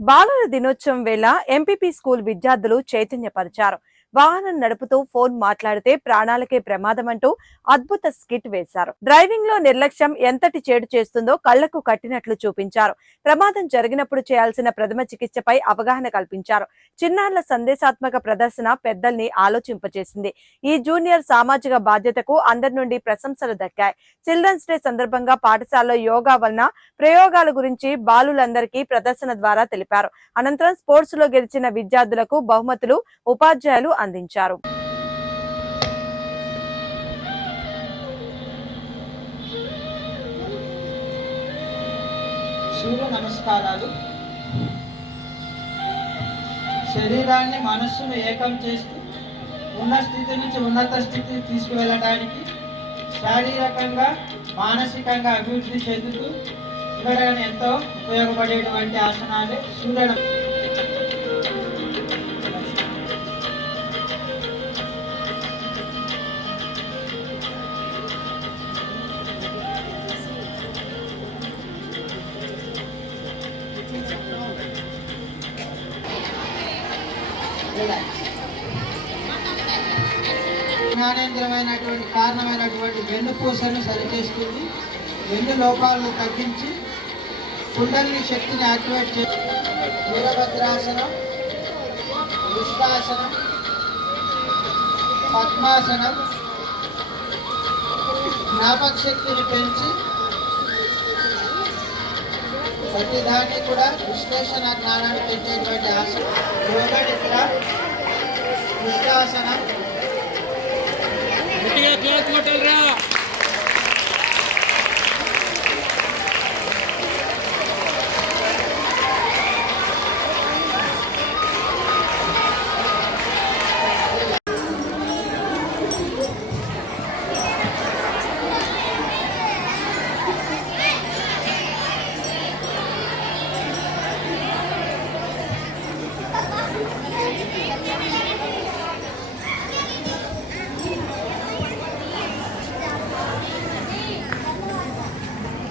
బాలల దినోత్సవం వేళ ఎంపీపీ స్కూల్ విద్యార్థులు చైతన్యపరిచారు. వాహనం నడుపుతూ ఫోన్ మాట్లాడితే ప్రాణాలకే ప్రమాదం అంటూ అద్భుత స్కిట్ వేశారు. డ్రైవింగ్లో నిర్లక్ష్యం ఎంతటి చేడు చేస్తుందో కళ్ళకు కట్టినట్లు చూపించారు. ప్రమాదం జరిగినప్పుడు చేయాల్సిన ప్రథమ చికిత్సపై అవగాహన కల్పించారు. చిన్నారుల సందేశాత్మక ప్రదర్శన పెద్దల్ని ఆలోచింపచేసింది ఈ జూనియర్ సామాజిక బాధ్యతకు అందరి నుండి ప్రశంసలు దక్కాయి. చిల్డ్రన్స్ డే సందర్భంగా పాఠశాలలో యోగా వలన ప్రయోగాల గురించి బాలులందరికీ ప్రదర్శన ద్వారా తెలిపారు. అనంతరం స్పోర్ట్స్లో గెలిచిన విద్యార్థులకు బహుమతులు ఉపాధ్యాయులు అందించారు. సూర్య నమస్కారాలు. శరీరాన్ని మనస్సును ఏకం చేస్తూ ఉన్న స్థితి నుంచి ఉన్నత స్థితికి తీసుకువెళ్ళడానికి శారీరకంగా మానసికంగా అభివృద్ధి చెందుతూ ఉండడానికి ఎంతో ఉపయోగపడేటువంటి ఆసనాలు సూర్య జ్ఞానేంద్రమైనటువంటి కారణమైనటువంటి వెన్నుపూసను సరిచేస్తుంది వెన్ను లోపాలను తగ్గించి కుండలిని శక్తిని యాక్టివేట్ చేసి వీరభద్రాసనం వృష్టాసనం పద్మాసనం జ్ఞాపక శక్తిని పెంచి ప్రతిదాన్ని కూడా విశ్లేషణ జ్ఞానాన్ని పెంచేటువంటి ఆసనం యోగ నిద్ర వృష్టాసనం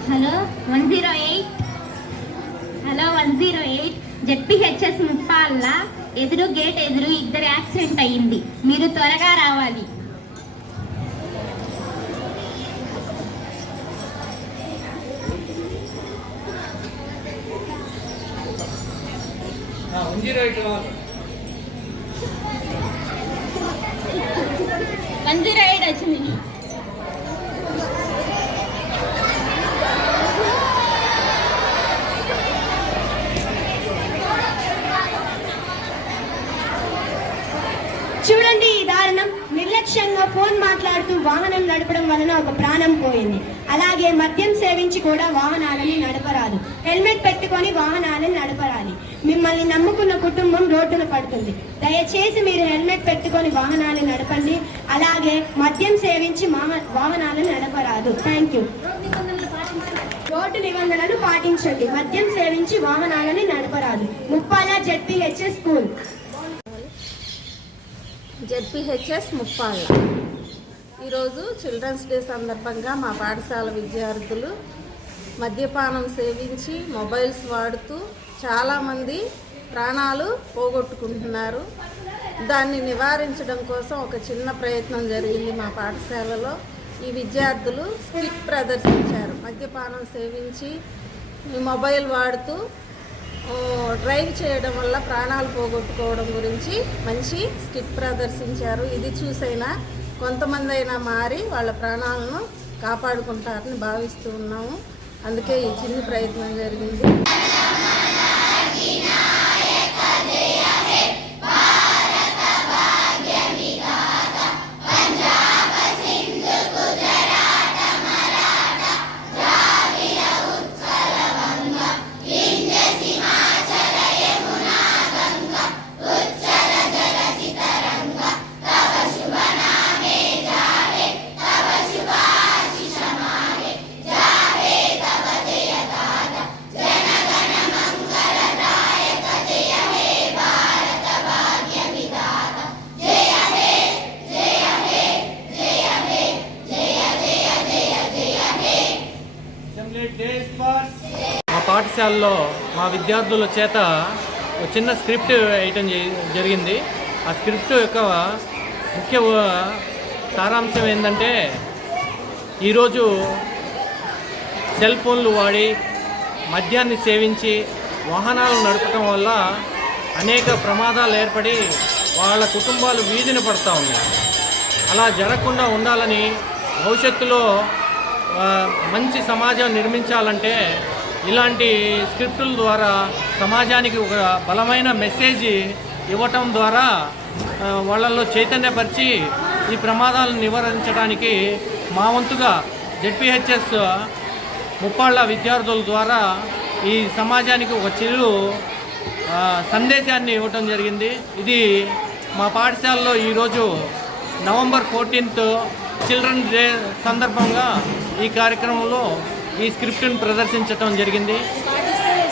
hello one zero eight hello one zero eight ZPHS Muppalla. ఎదురు గేట్ ఎదురు ఇద్దరు యాక్సిడెంట్ అయ్యింది. మీరు త్వరగా రావాలి. One zero eight one zero eight వచ్చింది. చూడండి ఈ దారుణం. నిర్లక్ష్యంగా ఫోన్ మాట్లాడుతూ వాహనం నడపడం వలన ఒక ప్రాణం పోయింది. అలాగే మద్యం సేవించి కూడా వాహనాలని నడపరాదు. హెల్మెట్ పెట్టుకొని వాహనాలను నడపరాలి మిమ్మల్ని నమ్ముకున్న కుటుంబం రోడ్డున పడుతుంది. దయచేసి మీరు హెల్మెట్ పెట్టుకొని వాహనాలు నడపండి. అలాగే మద్యం సేవించి వాహనాలను నడపరాదు. Thank you. రోడ్డు నిబంధనలు పాటించండి. మద్యం సేవించి వాహనాలని నడపరాదు. Muppala ZPHS school. ZPHS Muppalla. ఈరోజు చిల్డ్రన్స్ డే సందర్భంగా మా పాఠశాల విద్యార్థులు మద్యపానం సేవించి మొబైల్స్ వాడుతూ చాలామంది ప్రాణాలు పోగొట్టుకుంటున్నారు. దాన్ని నివారించడం కోసం ఒక చిన్న ప్రయత్నం జరిగింది మా పాఠశాలలో. ఈ విద్యార్థులు స్కిట్ ప్రదర్శించారు. మద్యపానం సేవించి ఈ మొబైల్ వాడుతూ డ్రైవ్ చేయడం వల్ల ప్రాణాలు పోగొట్టుకోవడం గురించి మంచి స్కిట్ ప్రదర్శించారు. ఇది చూసైనా కొంతమంది అయినా మారి వాళ్ళ ప్రాణాలను కాపాడుకుంటారని భావిస్తూ ఉన్నాము. అందుకే ఈ చిన్న ప్రయత్నం జరిగింది. పాఠశాలలో మా విద్యార్థుల చేత ఒక చిన్న స్క్రిప్ట్ వేయటం జరిగింది. ఆ స్క్రిప్ట్ యొక్క ముఖ్య సారాంశం ఏంటంటే ఈరోజు సెల్ ఫోన్లు వాడి మద్యాన్ని సేవించి వాహనాలు నడపటం వల్ల అనేక ప్రమాదాలు ఏర్పడి వాళ్ళ కుటుంబాలు వీధిన పడతా ఉన్నాయి. అలా జరగకుండా ఉండాలని భవిష్యత్తులో మంచి సమాజం నిర్మించాలంటే ఇలాంటి స్క్రిప్టుల ద్వారా సమాజానికి ఒక బలమైన మెసేజ్ ఇవ్వటం ద్వారా వాళ్ళల్లో చైతన్యపరిచి ఈ ప్రమాదాలను నివారించడానికి మా వంతుగా జడ్పిహెచ్ఎస్ ముప్పాళ్ళ విద్యార్థుల ద్వారా ఈ సమాజానికి ఒక చిరు సందేశాన్ని ఇవ్వటం జరిగింది. ఇది మా పాఠశాలలో ఈరోజు నవంబర్ ఫోర్టీన్త్ చిల్డ్రన్ డే సందర్భంగా ఈ కార్యక్రమంలో ఈ స్క్రిప్ట్ని ప్రదర్శించడం జరిగింది.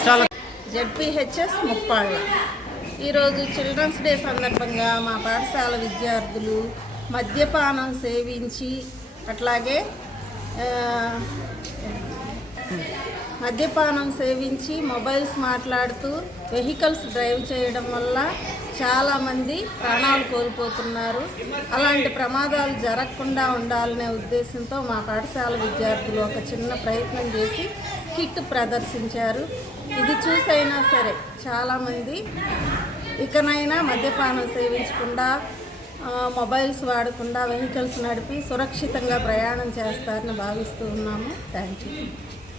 చాలా జెడ్పిహెచ్ఎస్ ముప్పాళ్ళ. ఈరోజు చిల్డ్రన్స్ డే సందర్భంగా మా పాఠశాల విద్యార్థులు మద్యపానం సేవించి అట్లాగే మద్యపానం సేవించి మొబైల్స్ మాట్లాడుతూ వెహికల్స్ డ్రైవ్ చేయడం వల్ల చాలామంది ప్రాణాలు కోల్పోతున్నారు. అలాంటి ప్రమాదాలు జరగకుండా ఉండాలనే ఉద్దేశంతో మా పాఠశాల విద్యార్థులు ఒక చిన్న ప్రయత్నం చేసి కిట్ ప్రదర్శించారు. ఇది చూసైనా సరే చాలామంది ఇకనైనా మద్యపానం సేవించకుండా మొబైల్స్ వాడకుండా వెహికల్స్ నడిపి సురక్షితంగా ప్రయాణం చేస్తారని భావిస్తూ ఉన్నాము. Thank you